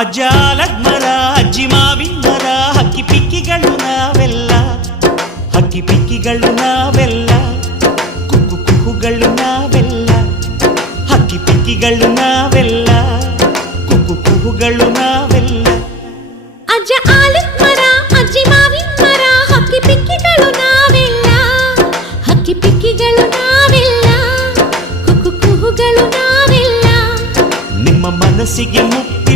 ಅಜ್ಜ ಆಲದ ಅಜ್ಜಿ ಮಾವಿನ ಮರ ಹಕ್ಕಿ ಪಿಕ್ಕಿಗಳು ನಾವೆಲ್ಲ, ಹಕ್ಕಿ ಪಿಕ್ಕಿಗಳು ನಾವೆಲ್ಲ, ಕುಕ್ಕು ಕುಹುಗಳು ನಾವೆಲ್ಲ, ಹಕ್ಕಿ ಪಿಕ್ಕಿಗಳು ನಾವೆಲ್ಲ, ಕುಕ್ಕು ಕುಹುಗಳು ನಾವೆಲ್ಲ. ಅಜ್ಜ ಆಲದ ಮರ ಅಜ್ಜಿ ಮಾವಿನ ಮರ ಹಕ್ಕಿ ಪಿಕ್ಕಿಗಳು ನಾವೆಲ್ಲ, ಹಕ್ಕಿ ಪಿಕ್ಕಿಗಳು ನಾವೆಲ್ಲ, ಕುಕ್ಕು ಕುಹುಗಳು ನಾವೆಲ್ಲ. ನಿಮ್ಮ ಮನಸ್ಸಿಗೆ ಮುಕ್ತ